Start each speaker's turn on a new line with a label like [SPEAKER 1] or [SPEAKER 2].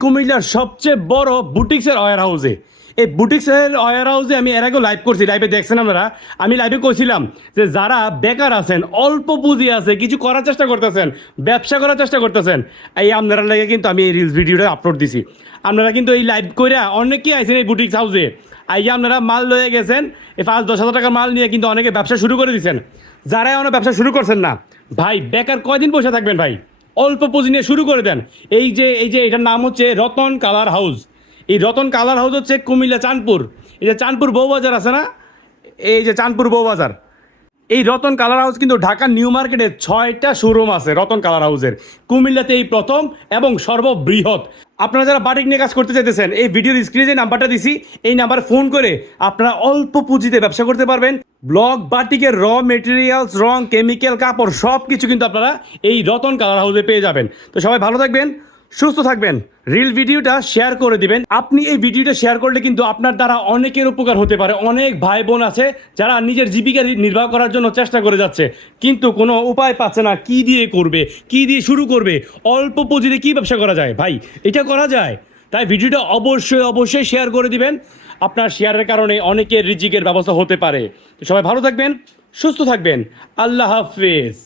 [SPEAKER 1] কুমিল্লার সবচেয়ে বড় বুটিক্সের ওয়ার হাউসে এই বুটিক্সের ওয়ার হাউসে আমি এর আগেও লাইভ করছি লাইভে দেখছেন আপনারা? আমি লাইভে কইছিলাম যে যারা বেকার আছেন, অল্প পুঁজি আছে, কিছু করার চেষ্টা করতেছেন, ব্যবসা করার চেষ্টা করতেছেন, এই আপনারা লাগে কিন্তু আমি এই রিলস ভিডিওটা আপলোড দিছি। আপনারা কিন্তু এই লাইভ করে অনেকেই আইছেন এই বুটিক্স হাউসে আইয়া আপনারা মাল লয়ে গেছেন, এই পাঁচ দশ হাজার টাকার মাল নিয়ে কিন্তু অনেকে ব্যবসা শুরু করে দিয়েছেন যারা এখনও ব্যবসা শুরু করছেন না, ভাই, বেকার কয়দিন বসে থাকবেন ভাই? অল্প পুঁজি নিয়ে শুরু করে দেন। এই যে এই যে এটার নাম হচ্ছে রতন কালার হাউস। এই রতন কালার হাউস হচ্ছে কুমিল্লা চাঁদপুর। এই যে চাঁদপুর বউবাজার আছে না? এই যে চাঁদপুর বউবাজার। এই রতন কালার হাউস কিন্তু ঢাকা নিউ মার্কেটে ছয়টা শোরুম আছে রতন কালার হাউসের। কুমিল্লাতে এই প্রথম এবং সর্ববৃহৎ। আপনারা যারা বাটিক নিয়ে কাজ করতে চাইতেছেন, এই ভিডিওর স্ক্রিনে যে নাম্বারটা দিছি, এই নাম্বারে ফোন করে আপনারা অল্প পুঁজিতে ব্যবসা করতে পারবেন। ব্লক, বাটিকের র মেটেরিয়ালস রং কেমিক্যাল কাপড় সব কিছু কিন্তু আপনারা এই রতন কালার হাউসে পেয়ে যাবেন। তো সবাই ভালো থাকবেন। সুস্থ থাকবেন। রিল ভিডিওটা শেয়ার করে দিবেন। আপনি এই ভিডিওটা শেয়ার করলে কিন্তু আপনার দ্বারা অনেকের উপকার হতে পারে। অনেক ভাই বোন আছে যারা নিজের জীবিকা নির্বাহ করার জন্য চেষ্টা করে যাচ্ছে। কিন্তু কোনো উপায় পাচ্ছে না কি দিয়ে করবে, কি দিয়ে শুরু করবে, অল্প পুঁজিতে কি ব্যবসা করা যায়? ভাই, এটা করা যায়। তাই ভিডিওটা অবশ্যই অবশ্যই শেয়ার করে দিবেন। আপনার শেয়ারের কারণে অনেকের রিজিকের ব্যবস্থা হতে পারে। সবাই ভালো থাকবেন, সুস্থ থাকবেন। আল্লাহ হাফেজ।